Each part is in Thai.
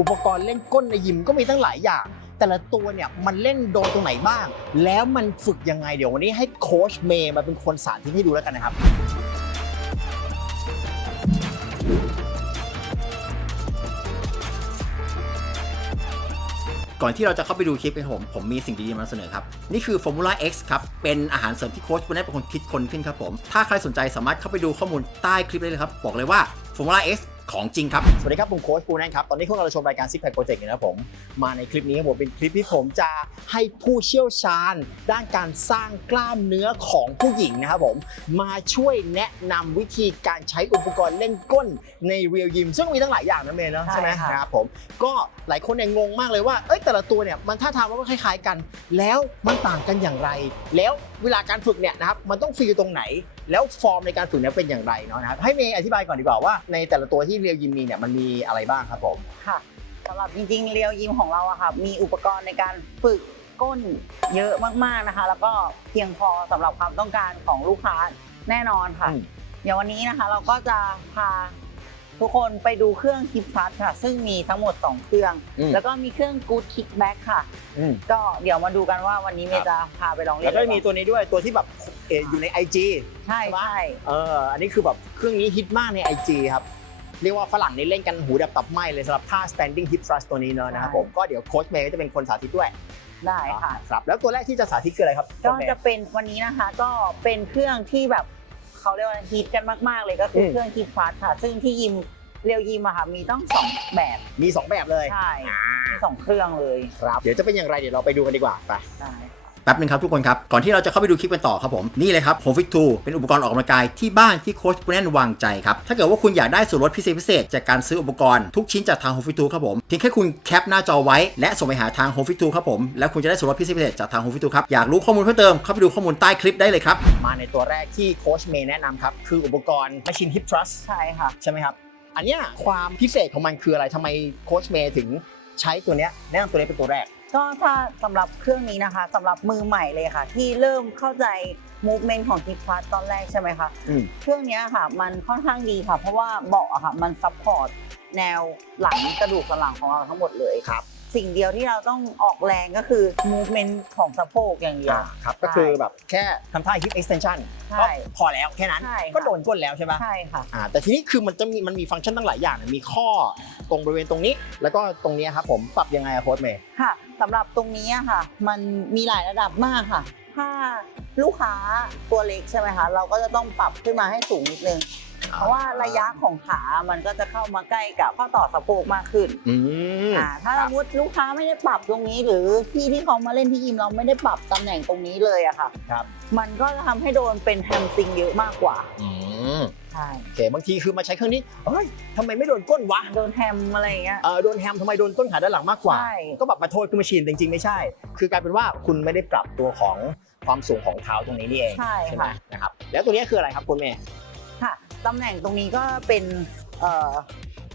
อุปกรณ์เล่นก้นในยิมก็มีตั้งหลายอย่าง แต่ละตัวเนี่ยมันเล่นโดนตรงไหนบ้าง แล้วมันฝึกยังไงเดี๋ยววันนี้ให้โค้ชเมย์มาเป็นคนสาธิตให้ดูแล้วกันนะครับก่อนที่เราจะเข้าไปดูคลิปกันผม ผมมีสิ่งดีๆมานำเสนอครับ นี่คือ Formula X ครับ เป็นอาหารเสริมที่โค้ชคุณแนทเป็นคนคิดคนขึ้นครับผม ถ้าใครสนใจสามารถเข้าไปดูข้อมูลใต้คลิปได้เลยครับ บอกเลยว่า Formula X ของจริงครับ สวัสดีครับผมโค้ชปูแนนครับ ตอนนี้พวกเราชมรายการซิกแพคโปรเจกต์อยู่นะครับผม มาในคลิปนี้ครับผมเป็นคลิปที่ผมจะให้ผู้เชี่ยวชาญ ด้านการสร้างกล้ามเนื้อของผู้หญิงนะครับผม มาช่วยแนะนำวิธีการใช้อุปกรณ์เล่นก้นในเรียลยิมซึ่งมีตั้งหลายอย่างนะเมย์เนอะใช่ใช่ไหมค่ะนะครับผมก็หลายคนเนี่ยงงมากเลยว่าเอ้ยแต่ละตัวเนี่ยมันท่าทางมันก็คล้าย ๆ กัน แล้วมันต่างกันอย่างไร แล้วเวลาการฝึกเนี่ยนะครับมันต้องฟีลตรงไหน แล้วฟอร์มในการฝึกเนี่ยเป็นอย่างไรเนาะนะครับให้เมย์อธิบายก่อนดีกว่าว่าในแต่ละตัวที่เรียลยิมมีเนี่ยมันมีอะไรบ้างครับผมค่ะสำหรับจริงๆเรียวยิมของเราอะค่ะมีอุปกรณ์ในการฝึกก้นเยอะมากๆนะคะ แล้วก็เพียงพอสำหรับความต้องการของลูกค้าแน่นอนค่ะอืมเดี๋ยววันนี้นะคะเราก็จะพา ทุกคนไปดูเครื่องคิปพัทค่ะ ซึ่งมีทั้งหมด 2 เครื่อง อืม แล้วก็มีเครื่อง Good Kickback ค่ะ อืม ก็เดี๋ยวมาดูกันว่าวันนี้เมครับย์จะพาไปลองเล่นแล้วก็มีตัวนี้ด้วยตัวที่แบบเอ่ออยู่ใน IG ใช่ใช่เอออันนี้คือแบบเครื่องนี้ฮิตมากใน IG ครับ เรียกว่าฝรั่งนี่เล่นกันหูดับตับไหมเลยสำหรับท่า standing hip thrust ตัวนี้เนอะนะครับผมก็เดี๋ยวโค้ชเมย์ก็จะเป็นคนสาธิตด้วยได้ค่ะ ครับแล้วตัวแรกที่จะสาธิตคืออะไรครับก็โค้ชเมย์ จะเป็นวันนี้นะคะก็เป็นเครื่องที่แบบ เขาเรียกว่าฮิตกันมาก ๆ เลยก็คืออมเครื่องคิดฟัสค่ะ ซึ่งที่ยิมเรียวยิมอะค่ะมีต้องสองแบบมี 2 แบบเลยใช่มีสองเครื่องเลย ครับ เดี๋ยวจะเป็นอย่างไรเดี๋ยวเราไปดูกันดีกว่าไป ได้แป๊บนึงครับทุกคนครับ ก่อนที่เราจะเข้าไปดูคลิปกันต่อครับผม นี่เลยครับ Home Fit 2เป็นอุปกรณ์ออกกำลังกายที่บ้านที่โค้ชปุ้นแน่นวางใจครับ ถ้าเกิดว่าคุณอยากได้ส่วนลดพิเศษพิเศษจากการซื้ออุปกรณ์ทุกชิ้นจากทาง Home Fit 2ครับผมเพียงแค่คุณแคปหน้าจอไว้และส่งไปหาทาง Home Fit 2ครับผมแล้วคุณจะได้ส่วนลดพิเศษพิเศษจากทาง Home Fit 2ครับอยากรู้ข้อมูลเพิ่มเติมเข้าไปดูข้อมูลใต้คลิปได้เลยครับมาในตัวแรกที่โค้ชเมย์แนะนำครับคืออุปกรณ์ machine hip thrust ใช่ค่ะใช่ไหมครับอันเนี้ยความพิเศษของมันคืออะไรทำไมโค้ชเมย์ถึงใช้ตัวเนี้ยแนะนำตัวนี้เป็นตัวแรก ก็ถ้าสำหรับเครื่องนี้นะคะสำหรับมือใหม่เลยค่ะ ที่เริ่มเข้าใจ movement ของคิดฟัสตอนแรกใช่ไหมคะอืม เครื่องเนี้ยค่ะ มันค่อนข้างดีค่ะ เพราะว่าเบาะอะค่ะ มันซัพพอร์ตแนวหลังกระดูกสันหลังของเราทั้งหมดเลยครับ สิ่งเดียวที่เราต้องออกแรงก็คือ movement ของสะโพกอย่างเดียว อ่าครับ ก็คือแบบแค่ทำท่า hip extension ใช่ก็พอแล้วแค่นั้น ใช่ค่ะ ก็โดนก้นแล้วใช่ไหมใช่ค่ะ อ่าแต่ทีนี้คือมันจะมีมันมีฟังก์ชันตั้งหลายอย่างนะมีข้อตรงบริเวณตรงนี้ แล้วก็ตรงเนี้ยครับผมปรับยังไงอะโค้ชเมย์ ค่ะสำหรับตรงนี้อะค่ะ มันมีหลายระดับมากค่ะ ถ้าลูกค้าตัวเล็กใช่ไหมคะ เราก็จะต้องปรับขึ้นมาให้สูงนิดนึงเพราะว่าระยะของขามันก็จะเข้ามาใกล้กับข้อต่อสะโพกมากขึ้นอืมอ่าถ้าสมมติลูกค้าไม่ได้ปรับตรงนี้หรือพี่ที่เขามาเล่นที่ยิมเราไม่ได้ปรับตำแหน่งตรงนี้เลยอะค่ะ ครับมันก็จะทำให้โดนเป็นแฮมสตริงเยอะมากกว่าอืมใช่โอเคบางทีคือมาใช้เครื่องนี้เฮ้ยทำไมไม่โดนก้นวะโดนแฮมอะไรอย่างเงี้ยเออโดนแฮมทำไมโดนต้นขาด้านหลังมากกว่า ใช่ก็แบบมาโทษคือมาชีนแต่จริงๆไม่ใช่ คือกลายเป็นว่าคุณไม่ได้ปรับตัวของความสูงของเท้าตรงนี้นี่เองใช่ไหมค่ะ นะครับแล้วตัวนี้คืออะไรครับคุณเมย์ค่ะ ตำแหน่งตรงนี้ก็เป็นเอ่อ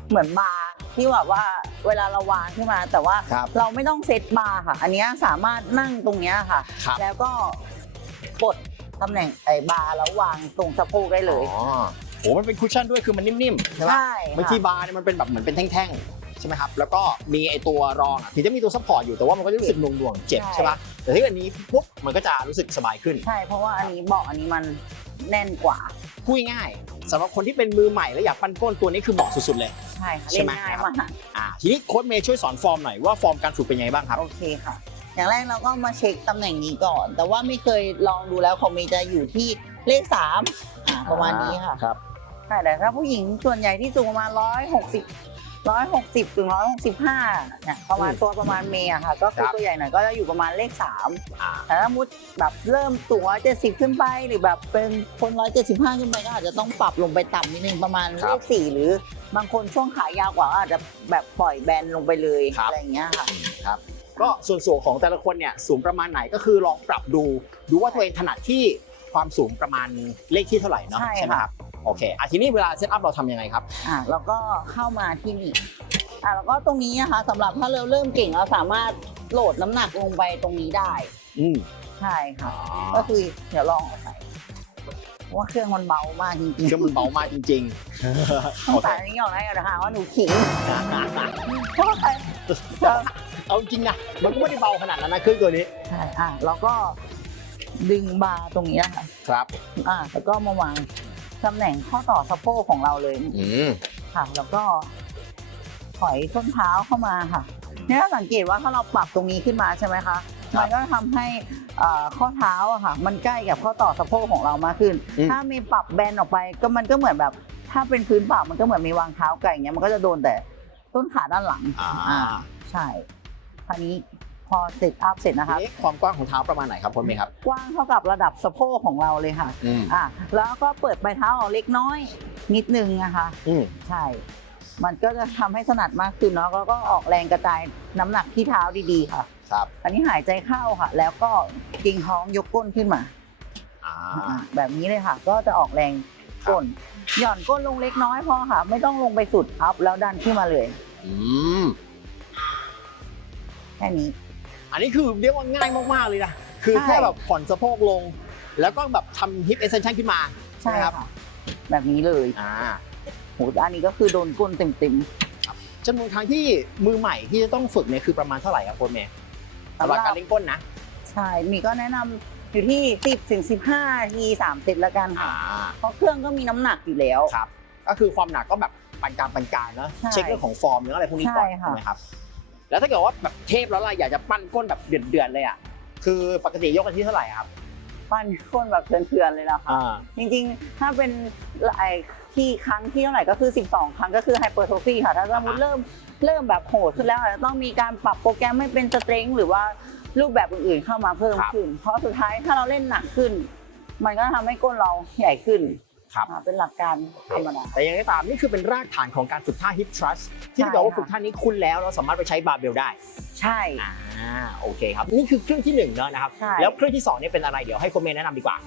เหมือนบาร์ที่แบบว่าเวลาเราวางขึ้นมา แต่ว่าครับเราไม่ต้องเซตบาร์ค่ะ อันเนี้ยสามารถนั่งตรงเนี้ยค่ะ ครับ แล้วก็กดตำแหน่งไอ้บาร์แล้ววางตรงสะโพกได้เลยอ๋อโหมันเป็นคุชชั่นด้วยคือมันนิ่มๆใช่ไหมใช่บางทีค่ะบาร์เนี่ยมันเป็นแบบเหมือนเป็นแท่งๆใช่ไหมครับแล้วก็มีไอตัวรองอะถึงจะมีตัวซัพพอร์ตอยู่แต่ว่ามันก็จะรู้สึกหน่วงๆเจ็บใช่ปะแต่ถ้าเกิดอันนี้ปุ๊บมันก็จะรู้สึกสบายขึ้น ใช่เพราะว่าอันนี้เบาะอันนี้มันแน่นกว่า พูดง่ายๆสำหรับคนที่เป็นมือใหม่และอยากปั้นก้นตัวนี้คือเหมาะสุดๆเลย ใช่ค่ะใช่เล่นไหมง่ายครับ มากอ่าทีนี้โค้ชเมย์ช่วยสอนฟอร์มหน่อยว่าฟอร์มการฝึกเป็นยังไงบ้างครับ โอเคค่ะ อย่างแรกเราก็มาเช็คตำแหน่งนี้ก่อน แต่ว่าไม่เคยลองดูแล้วของเมย์จะอยู่ที่เลขสามอ่าประมาณนี้ค่ะครับ ใช่แต่ถ้าผู้หญิงส่วนใหญ่ที่สูงประมาณร้อยหกสิบ ร้อยหกสิบถึงร้อยหกสิบห้าเนี่ยประมาณอืมตัวประมาณเมย์อะค่ะ ก็คือครับตัวใหญ่หน่อยก็จะอยู่ประมาณเลขสามอ่าแต่ถ้ามุดแบบเริ่มสูงร้อยเจ็ดสิบขึ้นไปหรือแบบเป็นคนร้อยเจ็ดสิบห้าขึ้นไปก็อาจจะต้องปรับลงไปต่ำนิดนึงประมาณครัเลบขสี่หรือบางคนช่วงขายาวกว่าก็อาจจะแบบปล่อยแบนลงไปเลยครับ อะไรอย่างเงี้ยค่ะ ครับก็ส่วนสูงของแต่ละคนเนี่ยสูงประมาณไหนก็คือลองปรับดู ดูว่าตัวเองถนัดที่ความสูงประมาณเลขที่เท่าไหร่เนาะใช่ไหมค่ะครับ โอเคอะทีนี้เวลาเซตอัพเราทำยังไงครับ อ่าแล้วก็เข้ามาที่นี่อ่าแล้วก็ตรงนี้นะคะสำหรับถ้าเราเริ่มเก่งเราสามารถโหลดน้ำหนักลงไปตรงนี้ได้ อืมใช่ค่ะ ก็คือเดี๋ยวลองเอาใส่เพราะว่าเครื่องมันเบามากจริงเครื่องมันเบามากจริงๆๆต้องโอเค ใส่อันนี้ออกได้ก่อนนะคะว่าหนูขิงเพราะว่าใครเอาจริงนะมันก็ไม่ได้เบาขนาดนั้นนะเครื่องตัวนี้ใช่อะแล้วก็ดึงบาร์ตรงนี้ค่ะ ครับ อะแล้วก็มาวาง ตำแหน่งข้อต่อสะโพกของเราเลยอืมค่ะ แล้วก็ถอยส้นเท้าเข้ามาค่ะเนี่ยถ้าสังเกตว่าถ้าเราปรับตรงนี้ขึ้นมาใช่ไหมคะมันก็ทำให้เอ่อข้อเท้าอะค่ะ มันใกล้กับข้อต่อสะโพกของเรามากขึ้นถ้ามีปรับแบนออกไปก็มันก็เหมือนแบบ ถ้าเป็นพื้นเปล่ามันก็เหมือนมีวางเท้าไก่อย่างเงี้ยมันก็จะโดนแต่ต้นขาด้านหลังอ่า อ่าใช่คราวนี้พ อเสร็จอัพเสร็จนะคะทีนี้ความกว้างของเท้าประมาณไหนครับคุณเมย์ครับ กว้างเท่ากับระดับสะโพกของเราเลยค่ะอืมอะแล้วก็เปิดปลายเท้าออกเล็กน้อย นิดนึงนะคะอืมใช่ มันก็จะทำให้ถนัดมากขึ้นเนาะแล้วก็ออกแรงกระจายน้ำหนักที่เท้าดีๆค่ะครับอันนี้หายใจเข้าค่ะ แล้วก็เกรงท้องยกก้นขึ้นมาอ่าอะแบบนี้เลยค่ะ ก็จะออกแรงก้นหย่อนก้นลงเล็กน้อยพอค่ะ ไม่ต้องลงไปสุดอัพแล้วดันขึ้นมาเลย อืมแค่นี้ อันนี้คือเรียกว่าง่ายมากๆเลยนะ คือใช่แค่แบบผ่อนสะโพกลง แล้วก็แบบทำฮิปเอเซนชันขึ้นมาใช่นะครับค่ะแบบนี้เลยอ่าโหอันนี้ก็คือโดนก้นเต็มจำนวนครั้งที่มือใหม่ที่จะต้องฝึกเนี่ยคือประมาณเท่าไหร่ครับคุณเมย์ๆสำหรับการเล่นก้นนะ ใช่มีก็แนะนำอยู่ที่ 10ถึง15ที3เซตแล้วกันอ่าค่ะเพราะเครื่องก็มีน้ำหนักอยู่แล้วครับ ก็คือความหนักก็แบบปานกลางปานกลางเนอะใช่เช็คเรื่องของฟอร์มเรื่องอะไรพวกนี้ก่อนใช่ค่ะใช่ไหมครับ แล้วถ้าเกิดว่าแบบเทพแล้วล่ะอยากจะปั้นก้นแบบเดือดๆเลยอะคือปกติยกกันที่เท่าไหร่ครับปั้นก้นแบบเถื่อนๆเลยนะคะอ่าจริงๆ ถ้าเป็นไอ้ที่ครั้งที่เท่าไหร่ก็คือ 12 ครั้งก็คือไฮเปอร์โทฟีค่ะ ถ้าสมมติเริ่มเริ่มแบบโหดขึ้นแล้วอาจจะต้องมีการปรับโปรแกรมให้เป็นสเตรงหรือว่ารูปแบบอื่นๆเข้ามาเพิ่มครับขึ้น เพราะสุดท้ายถ้าเราเล่นหนักขึ้น มันก็ทำให้ก้นเราใหญ่ขึ้น ครับอ่าเป็นหลักการธรรมดา แต่ยังไงก็ตามนี่คือเป็นรากฐานของการฝึกท่า hip thrust ที่ใช่ถ้าเกิดว่าค่ะ ฝึกท่านี้คุ้นแล้วเราสามารถไปใช้บาร์เบลได้ใช่ อ่าโอเคครับนี่คือเครื่องที่หนึ่งเนอะนะครับ ใช่ แล้วเครื่องที่สองเนี่ยเป็นอะไรเดี๋ยวให้โค้ชเมย์แนะนำดีกว่า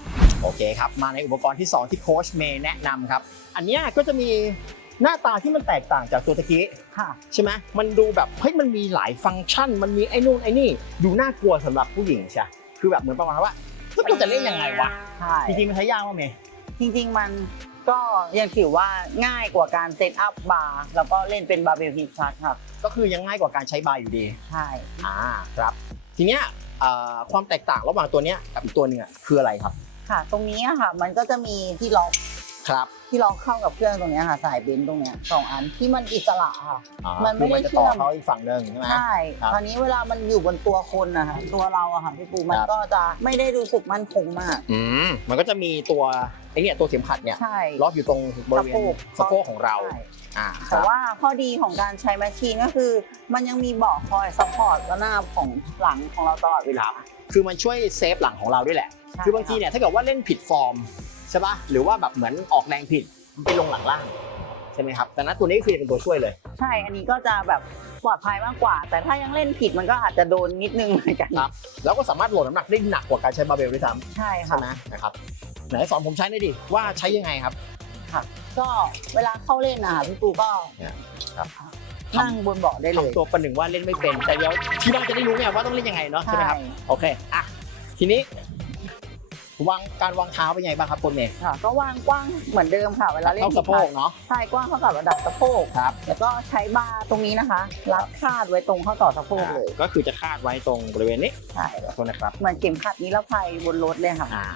โอเคครับมาในอุปกรณ์ที่สองที่โค้ชเมย์แนะนำครับ อันเนี้ยก็จะมีหน้าตาที่มันแตกต่างจากตัวตะกี้ ค่ะ ใช่ไหมมันดูแบบเฮ้ยมันมีหลายฟังก์ชัน มันมีไอ้นู่นไอ้นี่ ดูน่ากลัวสำหรับผู้หญิงใช่ คือแบบเหมือนประมาณว่าเฮ้ยมันจะเล่นยังไงวะ ใช่ จริงๆมันใช้ยากมากเมย์ จริงๆมันก็ยังถือว่าง่ายกว่าการเซตอัพบาร์แล้วก็เล่นเป็นบาร์เบลฮิปชัดค่ะก็คือยังง่ายกว่าการใช้บาร์อยู่ดี ใช่อ่าครับ ทีเนี้ยเอ่อความแตกต่างระหว่างตัวเนี้ยกับอีกตัวหนึงอะคืออะไรครับ ค่ะ ตรงนี้อะค่ะ มันก็จะมีที่ล็อก ครับ ที่ล็อกเข้ากับเครื่องตรงเนี้ยค่ะ สายเบนซ์ตรงเนี้ยสองอันที่มันอิสระค่ะอ่ามันไม่คือมันได้จะต่อเชื่อม เขาอีกฝั่งหนึ่งใช่ไหม ใช่ครับคราวนี้เวลามันอยู่บนตัวคนนะคะตัวเราอะค่ะพี่ปูมันครับ ก็จะไม่ได้รู้สึกมั่นคงมาก อืมมันก็จะมีตัวไอ้เนี่ยตัวเข็มขัดเนี่ยใช่ ล็อกอยู่ตรงบริเวณสะโพกสะโพกของเรา ใช่อ่าคแต่รับว่าข้อดีของการใช้แมชชีนก็คือ มันยังมีเบาะคอยซัพพอร์ตระนาบของหลังของเราตลอดเวลาคือมันช่วยเซฟหลังของเราด้วยแหละ ใช่คือบางทีเนี่ยถ้าเกิดว่าเล่นผิดฟอร์ม ใช่ปะหรือว่าแบบเหมือนออกแรงผิดมันไปลงหลังล่างใช่ไหมครับแต่นั้นตัวนี้คือจะเป็นตัวช่วยเลย ใช่อันนี้ก็จะแบบปลอดภัยมากกว่า แต่ถ้ายังเล่นผิดมันก็อาจจะโดนนิดนึงเหมือนกันครับแล้วก็สามารถโหลดน้ำหนักได้หนักกว่าการใช้บาร์เบลด้วยซ้ำใช่ใช่ค่ะไหมนะครับไหนสอนผมใช้หน่อยดิว่าใช้ยังไงครับก็เวลาเข้าเล่นนะพี่ปูก็เนี่ยครับนั่งบนเบาะได้เลยทำตัวประหนึ่งว่าเล่นไม่เป็น แต่เดี๋ยวที่บ้านจะได้รู้ไงว่าต้องเล่นยังไงเนาะใช่ไหมครับโอเคอะทีนี้ วางการวางเท้าเป็นไงบ้างครับคุณเมย์ค่ะก็วางกว้างเหมือนเดิมค่ะเวลาเล่นเท่าสะโพกเนาะใช่กว้างเท่ากับระดับสะโพกครับ แล้วก็ใช้บาร์ตรงนี้นะคะรัดคาดไว้ตรงข้อต่อสะโพกเลย ก็คือจะคาดไว้ตรงบริเวณนี้ใช่ขอโทษนะครับเหมือนเข็มขัดนิรภัยบนรถเลยค่ะอ่า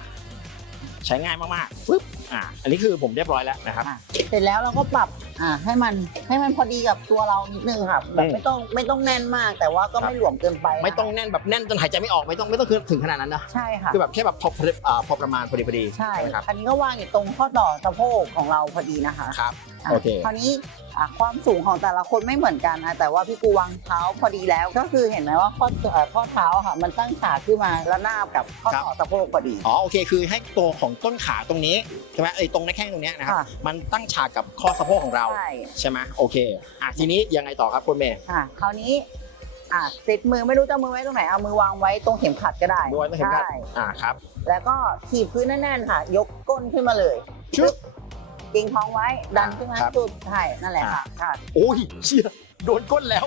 ใช้ง่ายมากๆปึ๊บ อ่าอันนี้คือผมเรียบร้อยแล้วนะครับอะเสร็จแล้วเราก็ปรับอ่าให้มันให้มันพอดีกับตัวเรานิดนึงค่ะแบบอืม ไม่ต้องไม่ต้องแน่นมากแต่ว่าก็ครับไม่หลวมเกินไปนะคะไม่ต้องแน่นแบบแน่นจนหายใจไม่ออกไม่ต้องไม่ต้องคือถึงขนาดนั้นนะใช่ค่ะ คือแบบแค่แบบพออ่าพอประมาณพอดีพอดีใช่ ไหมครับอันนี้ก็วางอยู่ตรงข้อต่อสะโพกของเราพอดีนะคะ ครับะ โอเค คราวนี้อะความสูงของแต่ละคนไม่เหมือนกันนะแต่ว่าพี่ปูวางเท้าพอดีแล้ว ก็คือเห็นไหมว่าข้อเอ่อข้อเท้าอะค่ะ มันตั้งฉากขึ้นมาระนาบกับข้อต่อสะโพกพอดี อ๋อโอเคคือให้ตัวของต้นขาตรงนี้ใช่ไหมเอ้ยตรงหน้าแข้งตรงเนี้ยนะครับค่ะ มันตั้งฉากกับข้อสะโพกของเราใช่ใช่ไหมโอเคอะทีนี้ยังไงต่อครับคุณเมย์อะคราวนี้อะเซตมือไม่รู้จะเอามือไว้ตรงไหนเอามือวางไว้ตรงเข็มขัดก็ได้ม้วนต้องเห็นกันใช่อ่าครับแล้วก็ถีบพื้นแน่นๆค่ะ ยกก้นขึ้นมาเลย ชึบ เกรงท้องไว้ดันขึ้นมาครับสุดใช่นั่นแหละค่ะค่ะ โอ้ยเชี่ยโดนก้นแล้ว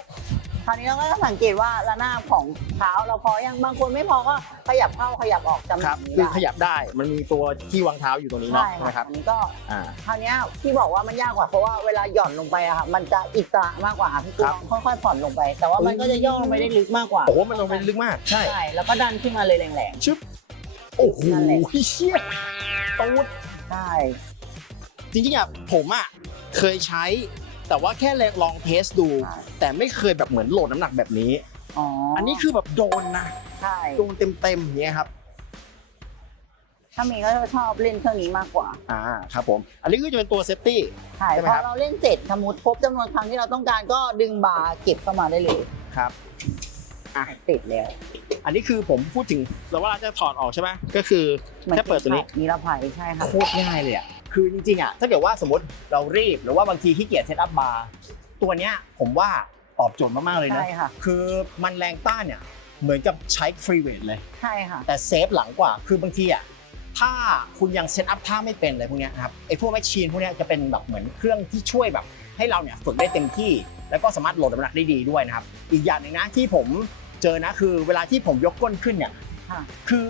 คราวนี้เราก็จะสังเกตว่าระนาบของเท้าเราพอยังบางคนไม่พอก็ขยับเข้าขยับออกจำแหคน่รับงนี้คือได้ขยับได้มันมีตัวที่วางเท้าอยู่ตรงนี้เนาะใช่ใช่ไหมคค่ะรับอันนี้ก็อ่า คราวเนี้ยที่บอกว่ามันยากกว่าเพราะว่าเวลาหย่อนลงไปอะค่ะมันจะอิสระมากกว่าพี่กูครับลองค่อยๆผ่อนลงไป แต่ว่ามันก็จะย่อลงไปได้ลึกมากกว่าโอ้โหมันลงไปลึกมากใช่ ใช่แล้วก็ดันขึ้นมาเลยแรง ชึบโอ้โหนั่นแหละ เชี่ยตูดๆใช่ จริงๆอะผมอะเคยใช้ แต่ว่าแค่ลองเทสดู แต่ไม่เคยแบบเหมือนโหลดน้ำหนักแบบนี้ อ๋ออัอันนี้คือแบบโดนนะใช่โดนเต็มๆอย่างเงี้ยครับ ถ้ามีก็จะชอบเล่นเครื่องนี้มากกว่าอ่าครับผม อันนี้ก็จะเป็นตัวเซฟตี้ ใช่ใช่ไหมพคอรับเราเล่นเสร็จสมมติครบจำนวนครั้งที่เราต้องการก็ดึงบาร์เก็บเข้ามาได้เลยครับ อะติดแล้วอันนี้คือผมพูดถึงเราว่าจะถอดออกใช่ไหมก็คือหมือนแค่เปิดตัวนี้นิรภัยใช่ค่ะโคตรง่ายเลยอะ คือจริงๆอะถ้าเกิดว่าสมมติเรารีบหรือว่าบางทีขี้เกียจเซตอัพบาร์ตัวเนี้ยผมว่าตอบโจทย์มากๆเลยนะ ใช่ค่ะ คือมันแรงต้านเนี่ยเหมือนกับใช้ฟรีเวทเลย ใช่ค่ะ แต่เซฟหลังกว่า คือบางทีอะถ้าคุณยังเซตอัพท่าไม่เป็นอะไรพวกเนี้ยนะครับไอ้พวกแมชชีนพวกเนี้ยจะเป็นแบบเหมือนเครื่องที่ช่วยแบบ ให้เราเนี่ยฝึกได้เต็มที่ แล้วก็สามารถโหลดน้ำหนักได้ดีด้วยนะครับ อีกอย่างหนึ่งนะที่ผมเจอนะคือเวลาที่ผมยกก้นขึ้นเนี่ยค่ะ คือ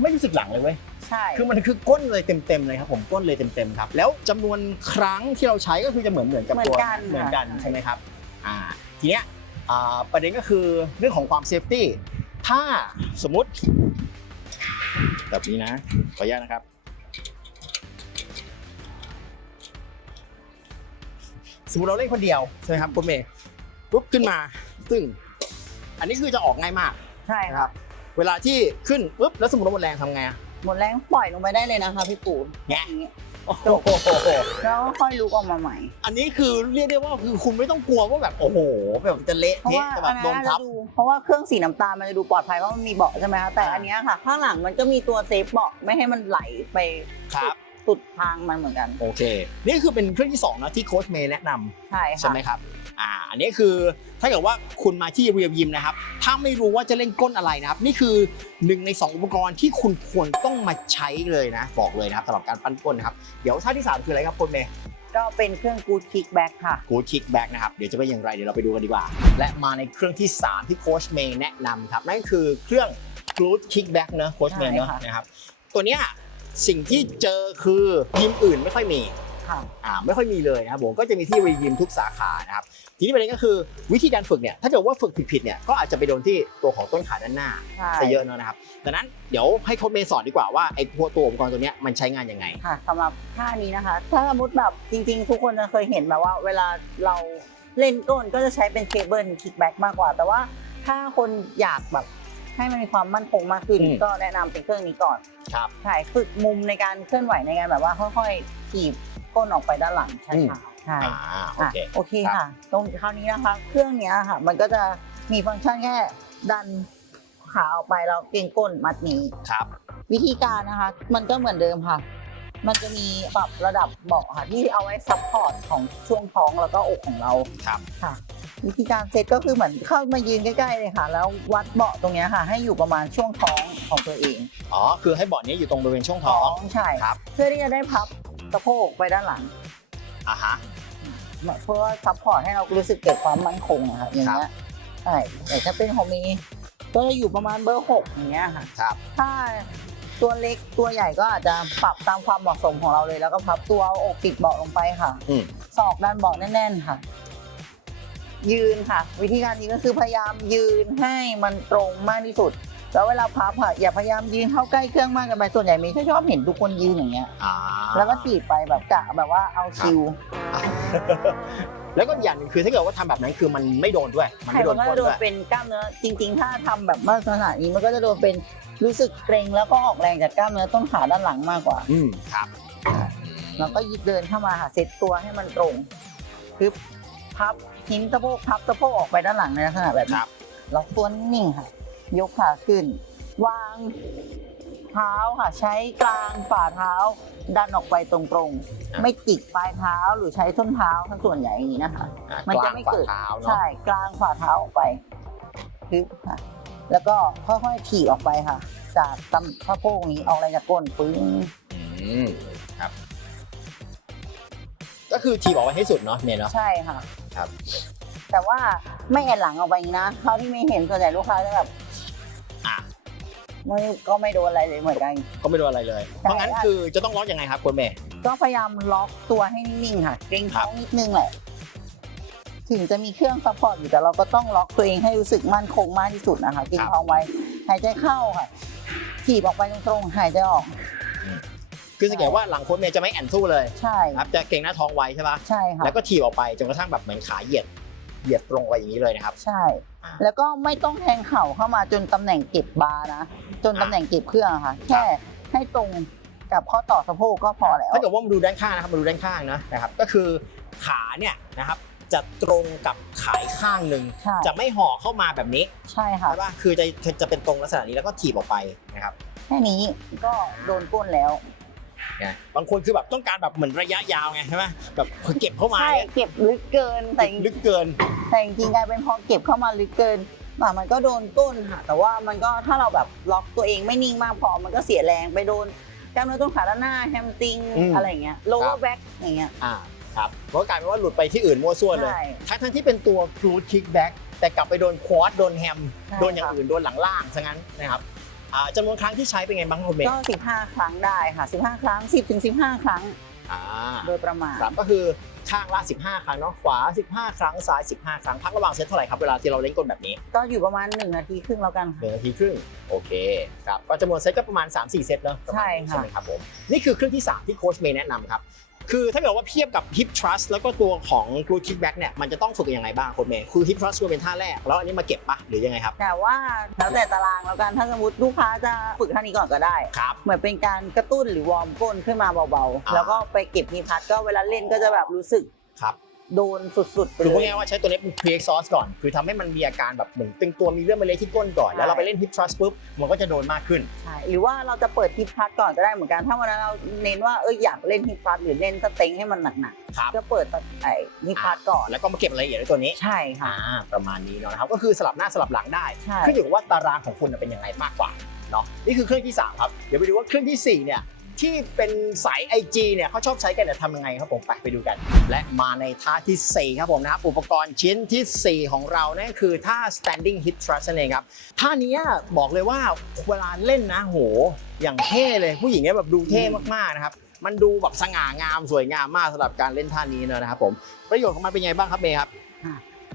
ไม่รู้สึกหลังเลยเว้ย ใช่คือมันคือก้นเลยเต็มๆเลยครับผมก้นเลยเต็มๆครับ แล้วจำนวนครั้งที่เราใช้ก็คือจะเหมือนเหมือนกับเหมือตันวกันเหมือนกันค่ะใช่ไหมครับอ่าทีเนี้ยอ่าประเด็นก็คือเรื่องของความเซฟตี้ถ้าสมมติแบบนี้นะขออนุญาตนะครับ สมมติเราเล่นคนเดียวใช่ไหมครับคุณเมย์ปุ๊บขึ้นมาซึ่ง อันนี้คือจะออกง่ายมากใช่นะคค่ะรับ เวลาที่ขึ้นปุ๊บแล้วสมมติว่าหมดแรงทำไงอะ หมดแรงปล่อยลงไปได้เลยนะคะพี่ปูนแงะอย่างนี้โอ้โหแล้วก็ค่อยลุกออกมาใหม่ อันนี้คือเรียกได้ว่าคือคุณไม่ต้องกลัวว่าแบบโอ้โหแบบจะเละเพราะเทะว่าจะแบอับนโดนั้นนทัจะบดูเพราะว่าเครื่องสีน้ำตาลมันจะดูปลอดภัยเพราะมันมีเบาะใช่ไหมคะแต่อ่าอันเนี้ยค่ะ ข้างหลังมันก็มีตัวเซฟเบาะไม่ให้มันไหลไปครับ สุดทางมันเหมือนกันโอเค นี่คือเป็นเครื่องที่สองนะที่โค้ชเมย์แนะนำใช่ใช่ค่ะไหมครับ อ่าอันนี้คือถ้าเกิดว่าคุณมาที่เรียยิมนะครับ ถ้าไม่รู้ว่าจะเล่นก้นอะไรนะครับ นี่คือหนึ่งในสองอุปกรณ์ที่คุณควรต้องมาใช้เลยนะ บอกเลยนะครับสำหรับการปั้นก้นนะครับ เดี๋ยวท่าที่สามคืออะไรครับคุณเมย์ก็เป็นเครื่องกูดคิกแบ็กค่ะ กูคิกแบ็กนะครับ เดี๋ยวจะเป็นอย่างไรเดี๋ยวเราไปดูกันดีกว่า และมาในเครื่องที่ 3 ที่โค้ชเมย์แนะนำครับ นั่นคือเครื่อง g l u t Kickback นะโค้ชเมย์เนอะใช่ค่ะนะครับ ตัวเนี้ยสิ่งที่เจอคือยิมอื่นไม่ค่อยมี ค่ะ อ่าไม่ค่อยมีเลยนะครับผมก็จะมีที่รียิมทุกสาขานะครับทีนี้ประเด็นก็คือวิธีการฝึกเนี่ยถ้าเกิดว่าฝึกผิดๆเนี่ยก็อาจจะไปโดนที่ตัวของต้นขาด้านหน้าใช่ ซะเยอะเนอะนะครับดังนั้นเดี๋ยวให้โค้ชเมย์สอนดีกว่าว่าไอ้ตัวตัวอุปกรณ์ตัวเนี้ยมันใช้งานยังไง ค่ะสำหรับท่านี้นะคะ ถ้าสมมติแบบจริงๆ ทุกคนจะเคยเห็นแบบว่า เวลาเราเล่นก้นก็จะใช้เป็นเคเบิลคิกแบ็กมากกว่า แต่ว่าถ้าคนอยากแบบให้มันมีความมั่นคงมากขึ้น อืมก็แนะนำเป็นเครื่องนี้ก่อนครับ ใช่ฝึกมุมในการเคลื่อนไหวในการแบบว่าค่อยๆถีบ ก้นออกไปด้านหลังช้าๆใช่อ่าโออะเค โอเคค่ะ ตรงคราวนี้นะคะ เครื่องเนี้ยค่ะ มันก็จะมีฟังก์ชันแค่ดันขาออกไปแล้วเกรงก้นมัดนี้ ครับ วิธีการนะคะ มันก็เหมือนเดิมค่ะ มันจะมีปรับระดับเบาะค่ะที่เอาไว้ซัพพอร์ตของช่วงท้องแล้วก็อกของเราครับค่ะ วิธีการเซตก็คือเหมือนเข้ามายืนใกล้ๆเลยค่ะ แล้ววัดเบาะตรงเนี้ยค่ะ ให้อยู่ประมาณช่วงท้องของตัวเอง อ๋อ คือให้เบาะนี้อยู่ตรงบริเวณช่วงท้องใช่ครับ เพื่อที่จะได้พับ สะโพกไปด้านหลัง อ่าฮะ เพื่อว่าซัพพอร์ตให้เรารู้สึกเกิดความมั่นคงอะค่ะอย่างเงี้ยใช่แต่ถ้าเป็นของมีก็จะอยู่ประมาณเบอร์หกอย่างเงี้ยค่ะครับ ถ้าตัวเล็กตัวใหญ่ก็อาจจะปรับตามความเหมาะสมของเราเลย แล้วก็พับตัวเอาอกติดเบาะลงไปค่ะอืม ศอกด้านเบาะแน่น ๆค่ะ ยืนค่ะ วิธีการนี้ก็คือพยายามยืนให้มันตรงมากที่สุด แล้วเวลาพับค่ะอย่าพยายามยืนเข้าใกล้เครื่องมากเกันไปส่วนใหญ่มีชอบเห็นทุกคนยืนอย่างเงี้ย อ่าแล้วก็ตีบไปแบบกะแบบว่าเอาคิวแล้วก็อย่างหนึ่งคือถ้าเกิดว่าทำแบบนั้นคือมันไม่โดนด้วย มันใช่ไม่โดมันนก็ก้นจะโดด้นวยเป็นกล้ามเนื้อจริง ๆ ถ้าทำแบบลักษณะนี้มันก็จะโดนเป็นรู้สึกเกร็งแล้วก็ออกแรงจากกล้ามเนื้อต้นขาด้านหลังมากกว่า อืมครับแล้วก็ยิบเดินเข้ามาค่ะเซตตัวให้มันตรงคือพับทิ้นสะโพกพับสะโพกออกไปด้านหลังในลักษณะแบบคนี้รับล็อกตัวนิ่งค่ะ ยกขาขึ้น วางเท้าค่ะ ใช้กลางฝ่าเท้า ดันออกไปตรงๆ ไม่จิกปลายเท้าหรือใช้ส้นเท้าทั้งส่วนใหญ่อย่างนี้นะคะอ่ามันกจะลางไม่ฝ่าเกิดเท้าเนาะใช่กลางฝ่าเท้าออกไปคือค่ะ แล้วก็ค่อยๆถีบออกไปค่ะ จากตำสะโพกนี้ออกแรงจากก้นปึ้งอืมครับ ก็คือทีบออกไปให้สุดเนาะเมย์เนาะใช่ค่ะ ครับ แต่ว่าไม่แอนหลังออกไปอย่างนี้นะเท่าที่ไม่เห็นส่วนใหญ่ลูกค้าจะแบบ อะไม่ก็ไม่โดนอะไรเลยเหมือนกัน ก็ไม่โดนอะไรเลย เพราะงั้นคือจะต้องล็อกยังไงครับคุณเมย์ ก็พยายามล็อกตัวให้นิ่งๆค่ะเกรงท้องนิดนึงแหละ ถึงจะมีเครื่องซัพพอร์ตอยู่แต่เราก็ต้องล็อกตัวเองให้รู้สึกมั่นคงมากที่สุดนะคะเกรงท้องไว้ หายใจเข้าค่ะถีบออกไปตรงๆหายใจออก คือสังเกตว่าหลังคุณเมย์จะไม่แอนสู้เลย ใช่ครับจะเก่งหน้าท้องไว้ใช่ปะใช่ค่ะแล้วก็ถีบออกไปจนกระทั่งแบบเหมือนขาเหยียดเหยียดตรงไปอย่างนี้เลยนะครับ ใช่อ่า แล้วก็ไม่ต้องแทงเข่าเข้ามาจนตำแหน่งเก็บบาร์นะ จนตำแหน่งเก็บเครื่องอะค่ะ แค่ให้ตรงกับข้อต่อสะโพกก็พอแล้ว ถ้าเกิดว่ามาดูด้านข้างนะครับมาดูด้านข้างนะนะครับ ก็คือขาเนี่ยนะครับจะตรงกับขายข้างหนึ่งใช่ จะไม่ห่อเข้ามาแบบนี้ใช่ค่ะ ใช่ปะคือจะจะเป็นตรงลักษณะนี้แล้วก็ถีบออกไปนะครับ แค่นี้ก็โดนก้นแล้วไง บางคนคือแบบต้องการแบบเหมือนระยะยาวไงใช่ไหมแบบเก็บเข้ามาใช่เก็บลึกเกินแต่ลึกเกิน แต่จริงๆกลายเป็นพอเก็บเข้ามาลึกเกินอะมันก็โดนก้นค่ะแต่ว่ามันก็ถ้าเราแบบล็อกตัวเองไม่นิ่งมากพอมันก็เสียแรงไปโดนกล้ามเนื้อต้นขาด้านหน้าแฮมสตริงอืมอะไรอย่างเงี้ยโลครัว์บแบ็กอย่างเงี้ยอ่าครับเพราะกลายเป็นว่าหลุดไปที่อื่นมั่วซั่วเลยใช่ทั้งทั้งที่เป็นตัวครูดคิกแบ็กแต่กลับไปโดนควอดโดนแฮมใช่โดนอย่างค่ะอื่นโดนหลังล่างซะงั้นนะครับ อ่าจำนวนครั้งที่ใช้เป็นไงบ้างคุณเมย์ก็ 15 ครั้งได้ค่ะ 15 ครั้ง 10ถึง15 ครั้งอ่าโดยประมาณครับก็คือข้างละ 15 ครั้งเนาะขวา 15 ครั้งซ้าย 15 ครั้งพักระหว่างเซตเท่าไหร่ครับเวลาที่เราเล่นกลแบบนี้ก็อยู่ประมาณ 1 นาทีครึ่งแล้วกันหนึ่งนาทีครึ่งโอเคครับก็จำนวนเซตก็ประมาณ 3-4 เซตเนาะประมาณนี้ใช่ค่ะ ใช่ไหมครับผมนี่คือเครื่องที่3ที่โค้ชเมย์แนะนำครับ คือถ้าเกิดว่าเทียบกับ hip thrust แล้วก็ตัวของ glute kickback เนี่ยมันจะต้องฝึกยังไงบ้างโค้ชเมย์คือ hip thrust ควรเป็นท่าแรก แล้วอันนี้มาเก็บปะหรือยังไงครับ แต่ว่าแล้วแต่ตารางแล้วกันถ้าสมมติลูกค้าจะฝึกท่านี้ก่อนก็ได้ ครับ เหมือนเป็นการกระตุ้นหรือวอร์มก้นขึ้นมาเบาอ่าๆแล้วก็ไปเก็บมีพัดก็เวลาเล่นก็จะแบบรู้สึกครับ โดนสุดๆไปคือเลพูดยง่ายๆว่าใช้ตัวนี้เป็น pre exhaust ก่อน คือทำให้มันมีอาการแบบเหมือนตึงตัวมีเรื่องมาเลยที่ก้นก่อน แล้วเราไปเล่น hip thrust ปุ๊บ มันก็จะโดนมากขึ้น ใช่หรือว่าเราจะเปิดฮิปพัดก่อนก็ได้เหมือนกัน ถ้าวันนั้นเราเน้นว่าเอออยากเล่นฮิปพัดหรือเล่นสเต็งให้มันหนักครับ ๆก็เปิดไอ้ฮิปพัดก่อนแล้วก็มาเก็บรายละเอียดในตัวนี้ ใช่ค่ะ อ่า ประมาณนี้เนาะนะครับ ก็คือสลับหน้าสลับหลังได้ ใช่ ขึ้นอยู่กับว่าตารางของคุณเป็นยังไงมากกว่า เนาะ นี่คือเครื่องที่ 3 ครับ เดี๋ยวไปดูว่าเครื่องทีสี่4เนี่ย ที่เป็นสาย IG เนี่ยเขาชอบใช้กันเนี่ยทำยังไงครับผมไปไปดูกัน และมาในท่าทีสี่4 ครับผมนะครับ อุปกรณ์ชิ้นทีสี่ 4 ของเรานั่นคือท่า standing hip thrust นั่นเองครับท่านี้บอกเลยว่าเวลาเล่นนะโห อย่างเท่เลยผู้หญิงเนี่ยแบบดูเท่มากๆนะครับมันดูแบบสง่างามสวยงามมากสำหรับการเล่นท่านี้เนะนะครับผมประโยชน์ของมันเป็นยังไงบ้างครับเมย์ครับ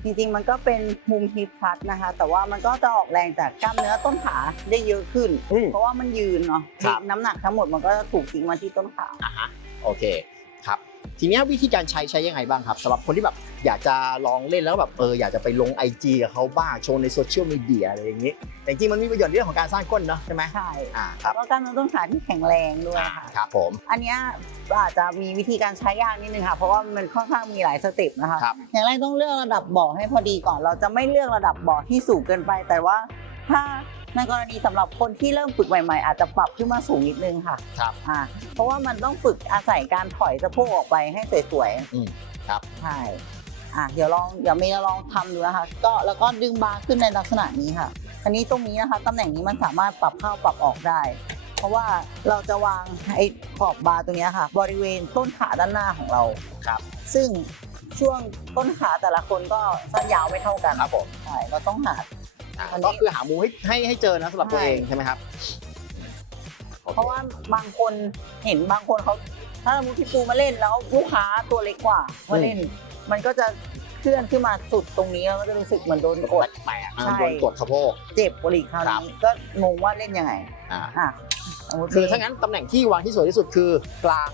จริงๆ มันก็เป็นมุมฮิปพัดนะคะ แต่ว่ามันก็จะออกแรงจากกล้ามเนื้อต้นขาได้เยอะขึ้น อืมเพราะว่ามันยืนเนาะครับ น้ำหนักทั้งหมดมันก็จะถูกทิ้งมาที่ต้นขา อะฮะโอเคครับ ทีเนี้ยวิธีการใช้ใช้ยังไงบ้างครับสำหรับคนที่แบบอยากจะลองเล่นแล้วแบบเอออยากจะไปลง IG กับเขาบ้างโชว์ในโซเชียลมีเดียอะไรอย่างนี้ แต่จริงๆมันมีประโยชน์เรื่องของการสร้างก้นเนาะใช่ไหมใช่อ่าคแล้รับวก็กล้ามเนื้อต้นขาที่แข็งแรงด้วยอ่าค่ะครับผมอันเนี้ยอาจจะมีวิธีการใช้ยากนิดนึงค่ะเพราะว่ามันค่อนข้างมีหลายสเต็ปนะคะครับอย่างแรกต้องเลือกระดับบ่อให้พอดีก่อน เราจะไม่เลือกระดับบ่อที่สูงเกินไปแต่ว่าถ้า ในกรณีสำหรับคนที่เริ่มฝึกใหม่ๆ อาจจะปรับขึ้นมาสูงนิดนึงค่ะครับอ่าเพราะว่ามันต้องฝึกอาศัยการถอยสะโพกออกไปให้สวยอืมครับใช่อะเดี๋ยวลองเดี๋ยวเมย์จะลองทำดูนะคะก็แล้วก็ดึงบาร์ขึ้นในลักษณะนี้ค่ะอันนี้ตรงนี้นะคะตำแหน่งนี้มันสามารถปรับเข้าปรับออกได้ เพราะว่าเราจะวางไอ้ขอบบาร์ตรงเนี้ยค่ะ บริเวณต้นขาด้านหน้าของเราครับ ซึ่งช่วงต้นขาแต่ละคนก็สั้นยาวไม่เท่ากันครับผมใช่เราต้องหา อ่าอันนี้ ก็คือหามุมให้ให้ให้เจอนะสำหรับตัวใช่เองใช่ไหมครับโอคเพราะว่าบางคนเห็นบางคนเขาถ้าสมมติพี่ปูมาเล่นแล้วลูกค้าตัวเล็กกว่ามาเล่น มันก็จะเคลื่อนขึ้นมาสุดตรงนี้แล้วก็จะรู้สึกเหมือนโดนกด แปลกๆอะใช่ โดนกดสะโพก เจ็บบริคราวครับ นี้ก็งงว่าเล่นยังไงอ่าอะสมมุติคือถ้างั้นตำแหน่งที่วางที่สวยที่สุดคือกลาง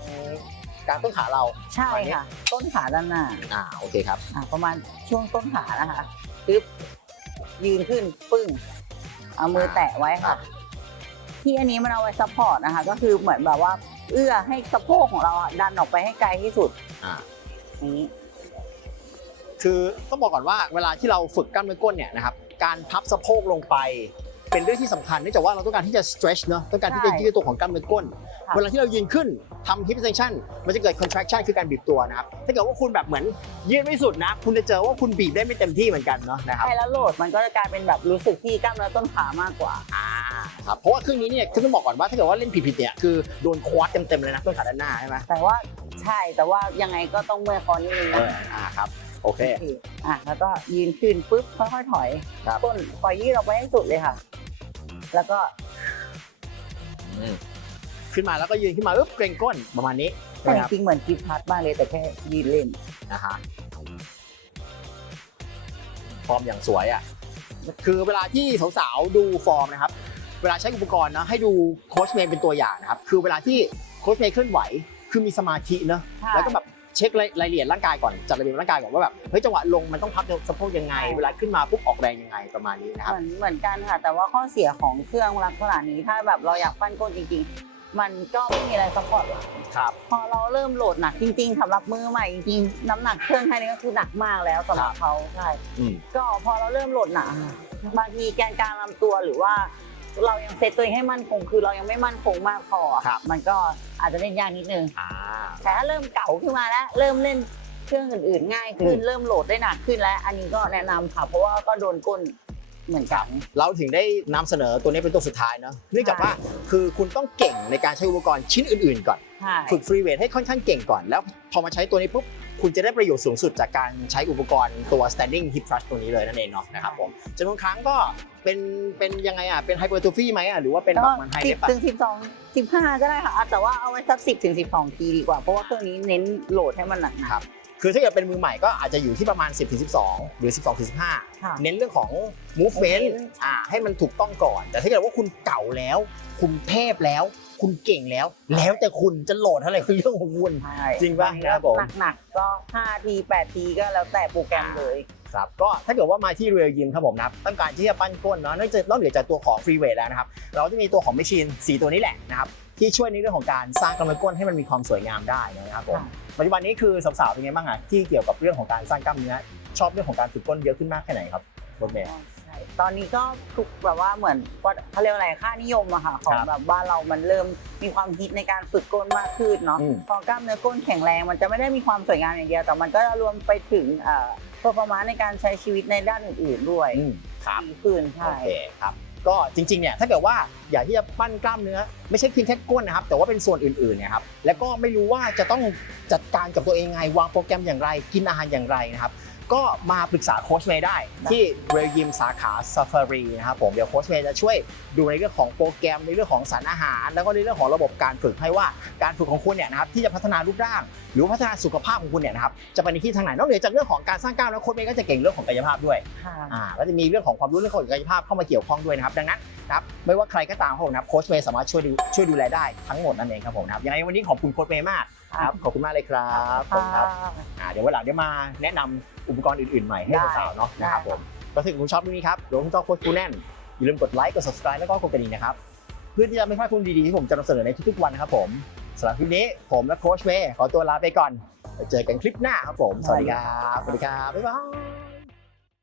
กลางต้นขาเรา ใช่ค่ะ ต้นขาด้านหน้าอ่าโอเคครับ อะประมาณช่วงต้นขานะคะปึ๊บ ยืนขึ้นปึ้ง เอามือแตะไว้ครัค่ะบที่อันนี้มันเอาไว้ซัพพอร์ตนะคะ ก็คือเหมือนแบบว่า เอื้อให้สะโพกของเราอะดันออกไปให้ไกลที่สุดอ่า อย่างนี้ คือต้องบอกก่อนว่าเวลาที่เราฝึกกล้ามเนื้อก้นเนี่ยนะครับการพับสะโพกลงไป เป็นเรื่องที่สำคัญเนื่องจากว่าเราต้องการที่จะ stretch เนอะต้องการที่จะใช่ยืดตัวของกล้ามเนื้อก้น ค่ะ เวลาที่เรายืนขึ้นทำ hip extension มันจะเกิด contraction คือการบีบตัวนะครับ ถ้าเกิดว่าคุณแบบเหมือนยืดไม่สุดนะ คุณจะเจอว่าคุณบีบได้ไม่เต็มที่เหมือนกันเนาะนะครับ ใช่แล้วโหลดมันก็จะกลายเป็นแบบรู้สึกที่กล้ามเนื้อต้นขามากกว่าอ่าครับเพราะว่าเครื่องนี้เนี่ยคือต้องบอกก่อนว่าถ้าเกิดว่าเล่นผิดๆเนี่ยคือโดนควอดเต็มๆเลยนะต้นขาด้านหน้าใช่ไหมแต่ว่าใช่แต่ว่ายังไงก็ต้องเมื่อยคอนิดนึงเอนะ ออ่าครับ โอเคโอเคอะแล้วก็ยืนขึ้นปุ๊บค่อยๆถอยครับ ก้นปล่อยยืดออกไปให้สุดเลยค่ะ แล้วก็ขึ้นมาแล้วก็ยืนขึ้นมาปุ๊บเกรงก้นประมาณนี้ใช่ไหมแต่ครับจริงๆเหมือนกิฟทัดมากเลยแต่แค่ยืนเล่นนะฮะฟอร์มอย่างสวยอะคือเวลาที่สาวๆดูฟอร์มนะครับ เวลาใช้อุปกรณ์นะให้ดูโค้ชเมย์เป็นตัวอย่างนะครับ คือเวลาที่โค้ชเมย์เคลื่อนไหว คือมีสมาธิเนอะ ใช่แล้วก็แบบ เช็ครายรายละเอียดร่างกายก่อนจัดระเบียบร่างกายก่อนว่าแบบเฮ้ยจังหวะลงมันต้องพักสะโพกยังไง เวลาขึ้นมาปุ๊บออกแรงยังไงประมาณนี้นะครับเหมือนเหมือนกันค่ะ แต่ว่าข้อเสียของเครื่องลักษณะนี้ถ้าแบบเราอยากปั้นก้นจริงๆ มันก็ไม่มีอะไรซัพพอร์ตหลังครับ พอเราเริ่มโหลดหนักจริงๆสำหรับมือใหม่จริงๆน้ำหนักเครื่องแค่นี้ก็คือหนักมากแล้วสำหรับเขาใช่อืม ก็พอเราเริ่มโหลดหนักอะบางทีแกนกลางลำตัวหรือว่า เรายังเซตตัวเองให้มั่นคง คือเรายังไม่มั่นคงมากพออะครับ มันก็อาจจะเล่นยากนิดนึง อ่า แต่ถ้าเริ่มเก่าขึ้นมาแล้ว เริ่มเล่นเครื่องอื่นๆ ง่ายขึ้นอืมเริ่มโหลดได้หนักขึ้นแล้ว อันนี้ก็แนะนำค่ะ เพราะว่าก็โดนก้นเหมือนกัน เราถึงได้นำเสนอตัวนี้เป็นตัวสุดท้ายเนอะเนื่องจากว่าคือคุณต้องเก่งในการใช้อุปกรณ์ชิ้นอื่นๆก่อน ใช่ ฝึกฟรีเวทให้ค่อนข้างเก่งก่อนแล้วพอมาใช้ตัวนี้ปุ๊บ คุณจะได้ประโยชน์สูงสุดจากการใช้อุปกรณ์ตัว standing hip thrust ตัวนี้เลยนั่นเองเนาะนะครับผมจำนวนครั้งก็เป็นเป็นยังไงอะเป็น hypertrophy ไหมอะหรือว่าเป็นแบก็บมันไฮสิเดบฟอะถึงสิบสองสิบห้าก็ได้ค่ะอะ แต่ว่าเอาไว้สักสิบถึงสิบสองทีดีกว่า เพราะว่าเครื่องนี้เน้นโหลดให้มันหนักๆครับคือถ้าเกิดเป็นมือใหม่ก็อาจจะอยู่ที่ประมาณ 10ถึง12 หรือ12ถึงค่ะ15 เน้นเรื่องของ movement movement อ่าให้มันถูกต้องก่อน แต่ถ้าเกิดว่าคุณเก่าแล้ว คุณเทพแล้ว คุณเก่งแล้ว แล้วแต่คุณจะโหลดเท่าไหร่คือเรื่องของคุณ ใช่จริงปะบาครับผม หนักๆก็ห้าทีแปดทีก็แล้วแต่โปรแกรมเลย ครับก็ถ้าเกิดว่ามาที่เรียลยิมครับผมนะครับต้องการที่จะปั้นก้นเนาะนอกจากนอกเหนือจากตัวของฟรีเวทแล้วนะครับ เราจะมีตัวของ m มชชีนสีตัวนี้แหละนะครับที่ช่วยในเรื่องของการสร้างกล้ามเนื้อก้นให้มันมีความสวยงามได้นะครับผมค่ะปัจจุบันนี้คือสาวๆเป็นไงบ้างอะที่เกี่ยวกับเรื่องของการสร้างกล้ามเนื้อชอบเรื่องของการฝึกก้นเยอะขึ้นมากแค่ไหนครับรถเมย์ใช่ ตอนนี้ก็ถูกแบบว่าเหมือนว่าเขาเรียกว่าอะไรค่านิยมอะค่ะของครับแบบบ้านเรามันเริ่มมีความฮิตในการฝึกก้นมากขึ้นเนาะอืมพอกล้ามเนื้อก้นแข็งแรงมันจะไม่ได้มีความสวยงามอย่างเดียวแต่มันก็จะรวมไปถึงเอ่อ performance ในการใช้ชีวิตในด้านอื่นๆด้วยอืมครับดีขึ้นโอใช่เคครับก็จริงๆเนี่ยถ้าเกิดว่าอยากที่จะปั้นกล้ามเนื้อ ไม่ใช่เพียงแค่ก้นนะครับ แต่ว่าเป็นส่วนอื่นๆเนี่ยครับแล้วก็ไม่รู้ว่าจะต้องจัดการกับตัวเองไงวางโปรแกรมอย่างไร กินอาหารอย่างไรนะครับ ก็มาปรึกษาโค้ชเมย์ได้ ที่เรยิมสาขาซ a ฟารีนะครับผมเดี๋ยวโค้ชเมย์จะช่วยดูในเรื่องของโปรแกรมในเรื่องของสารอาหาร แล้วก็ในเรื่องของระบบการฝึกให้ว่าการฝึกของคุณเนี่ยนะครับที่จะพัฒนารูปร่าง หรือว่าพัฒนาสุขภาพของคุณเนี่ยนะครับจะไปในที่ทางไหนนอกเหนือจากเรื่องของการสร้างกล้ามแล้วโค้ชเมย์ก็จะเก่งเรื่องของกายภาพด้วยค่ะอ่าก็จะมีเรื่องของความรู้เรื่องของกายภาพเข้ามาเกี่ยวข้องด้วยนะครับดังนั้นนะครับไม่ว่าใครก็ตามครับผมนะครับโค้ชเมย์สามารถช่วยดูช่วยดูแลได้ทั้งหมดนั่นเองครับผมนะครับยังไงวันนี้ขอบคุณโค้ชเมย์มากครับขอบคุณมากเลยครับผมครับอ่าเดี๋ยววันหลังเดี๋ยวมาแนะนำ อุปกรณ์อื่นๆใหม่ให้ได้สาวๆเนาะได้นะครับผมก็ถ้าเกิดคุณชอบคลิปนี้ครับรวมถึงต้องโค้ชกูแน่นอย่าลืมกดไลค์กด subscribe แล้วก็กดกระดิ่งนะครับเพื่อที่จะไม่พลาดคุณดีๆที่ผมจะนำเสนอในทุกๆวันนะครับผมสำหรับคลิปนี้ผมและโค้ชเมย์ขอตัวลาไปก่อนไปเจอกันคลิปหน้าครับผมสวัสดีครับสวัสดีครับบ๊ายบาย